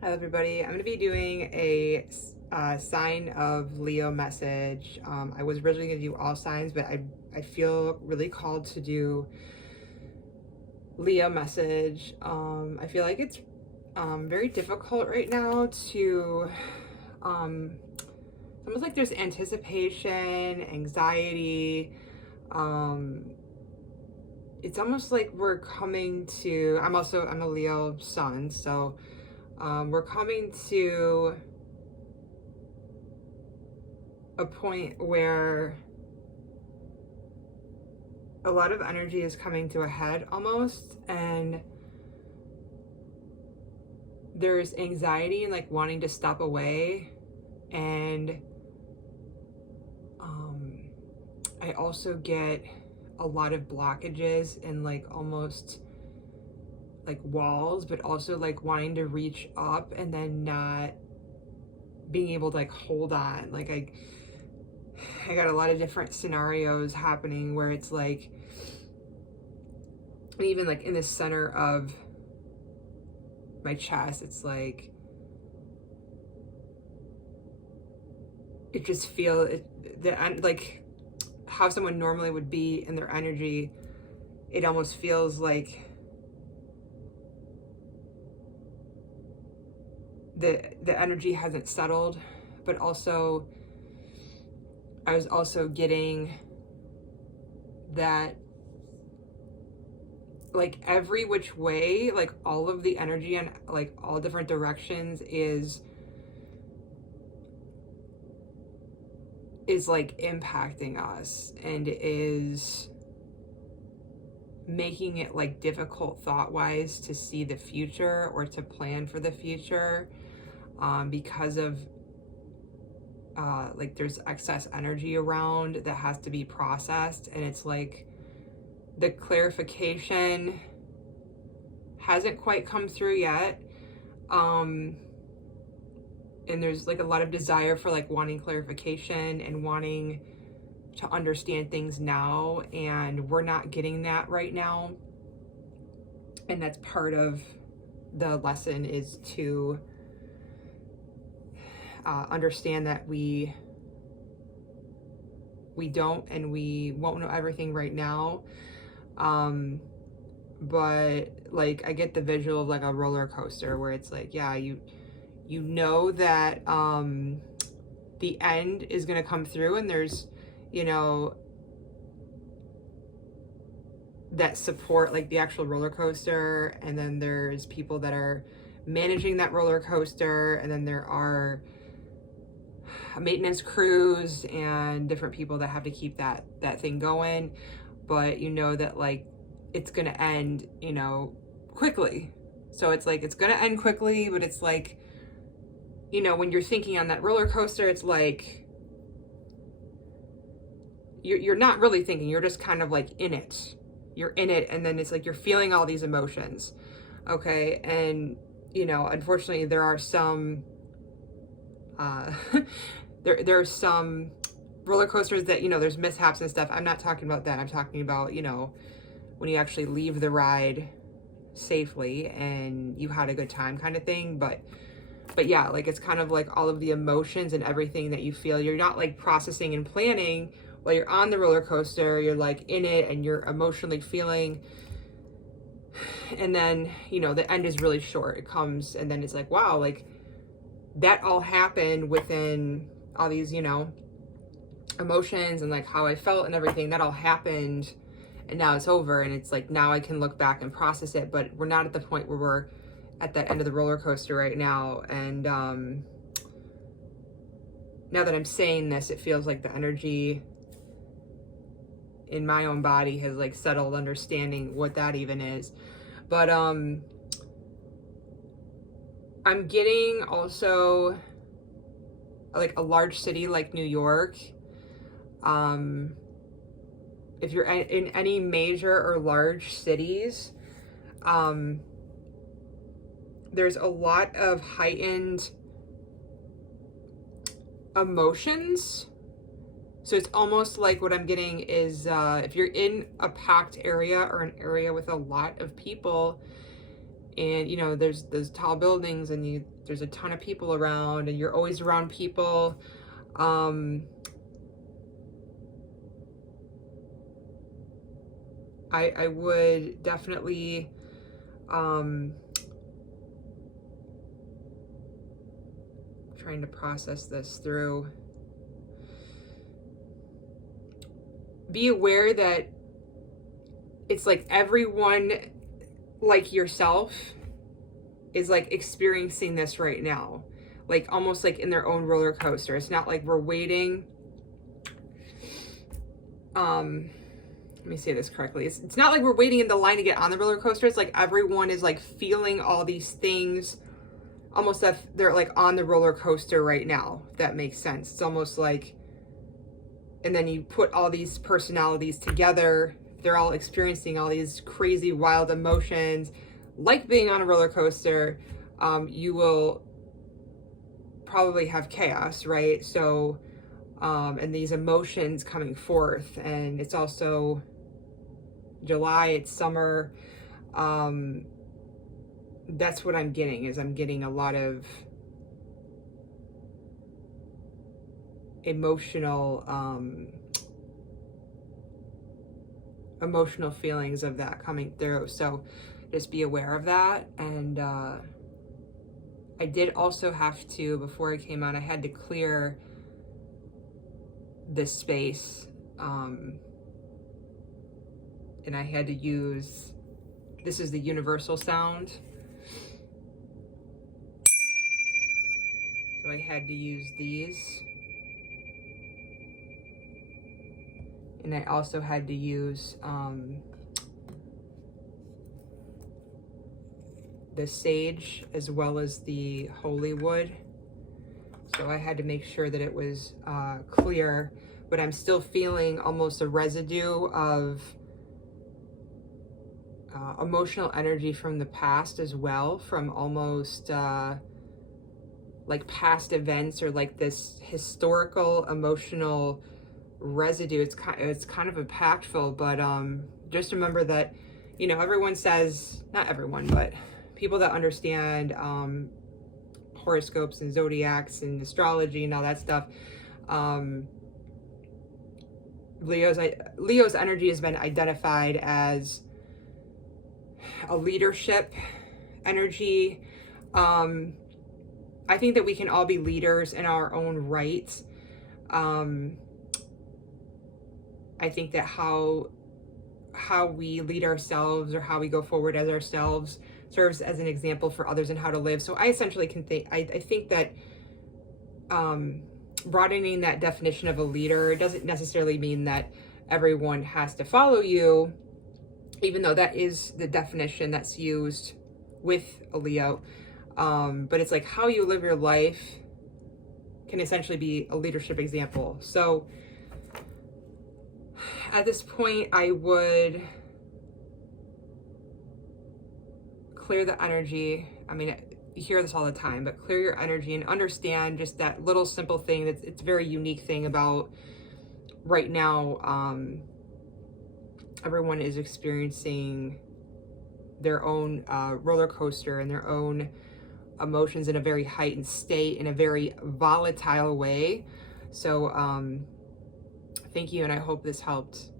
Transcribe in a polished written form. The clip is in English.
Hi everybody, I'm going to be doing a sign of Leo message. I was originally going to do all signs, but I feel really called to do Leo message. I feel like it's very difficult right now to, it's almost like there's anticipation, anxiety. It's almost like we're coming to, I'm a Leo sun, so we're coming to a point where a lot of energy is coming to a head almost, and there's anxiety and like wanting to step away. And I also get a lot of blockages and like almost like walls, but also like wanting to reach up and then not being able to like hold on. Like I got a lot of different scenarios happening where it's like, even like in the center of my chest, it's like, it just like how someone normally would be in their energy. It almost feels like the energy hasn't settled, but also I was also getting that like every which way, like all of the energy and like all different directions is like impacting us and is making it like difficult thought wise to see the future or to plan for the future, because of like there's excess energy around that has to be processed, and it's like the clarification hasn't quite come through yet, and there's like a lot of desire for like wanting clarification and wanting to understand things now, and we're not getting that right now. And that's part of the lesson, is to understand that we don't and we won't know everything right now. But like I get the visual of like a roller coaster where it's like, yeah, you know that the end is going to come through, and there's, you know, that support like the actual roller coaster, and then there's people that are managing that roller coaster, and then there are maintenance crews and different people that have to keep that thing going. But you know that like it's gonna end, you know, quickly. So it's like it's gonna end quickly, but it's like, you know, when you're thinking on that roller coaster, it's like you're not really thinking, you're just kind of like in it. You're in it, and then it's like you're feeling all these emotions. Okay, and you know, unfortunately there are some there are some roller coasters that, you know, there's mishaps and stuff. I'm not talking about that. I'm talking about, you know, when you actually leave the ride safely and you had a good time kind of thing. But yeah, like it's kind of like all of the emotions and everything that you feel, you're not like processing and planning while you're on the roller coaster. You're like in it and you're emotionally feeling, and then, you know, the end is really short. It comes and then it's like, wow, like that all happened within all these, you know, emotions and like how I felt and everything, that all happened, and now it's over, and it's like now I can look back and process it. But we're not at the point where we're at that end of the roller coaster right now. And now that I'm saying this, it feels like the energy in my own body has like settled, understanding what that even is. But I'm getting also like a large city like New York. If you're in any major or large cities, there's a lot of heightened emotions. So it's almost like what I'm getting is if you're in a packed area or an area with a lot of people, and you know, there's those tall buildings, and there's a ton of people around, and you're always around people. I would definitely trying to process this through. Be aware that it's like everyone like yourself is like experiencing this right now, like almost like in their own roller coaster. It's not like we're waiting. Let me say this correctly. It's not like we're waiting in the line to get on the roller coaster. It's like everyone is like feeling all these things, almost that they're like on the roller coaster right now, if that makes sense. It's almost like, and then you put all these personalities together, they're all experiencing all these crazy wild emotions like being on a roller coaster. You will probably have chaos, right? So and these emotions coming forth, and it's also July, it's summer. That's what I'm getting, is I'm getting a lot of emotional feelings of that coming through. So just be aware of that. And I did also have to, before I came on, I had to clear this space, and I had to use, this is the universal sound, so I had to use these, and I also had to use the sage as well as the holy wood. So I had to make sure that it was clear, but I'm still feeling almost a residue of emotional energy from the past as well, from almost like past events, or like this historical emotional residue. It's kind of impactful, but just remember that, you know, everyone says, not everyone, but people that understand horoscopes and zodiacs and astrology and all that stuff, Leo's energy has been identified as a leadership energy. I think that we can all be leaders in our own right. I think that how we lead ourselves, or how we go forward as ourselves, serves as an example for others and how to live. So I essentially can think, I think that broadening that definition of a leader doesn't necessarily mean that everyone has to follow you, even though that is the definition that's used with a Leo. But it's like how you live your life can essentially be a leadership example. So at this point, I would clear the energy. I mean, you hear this all the time, but clear your energy and understand just that little simple thing. That's, it's a very unique thing about right now. Everyone is experiencing their own roller coaster and their own emotions in a very heightened state, in a very volatile way. So thank you, and I hope this helped.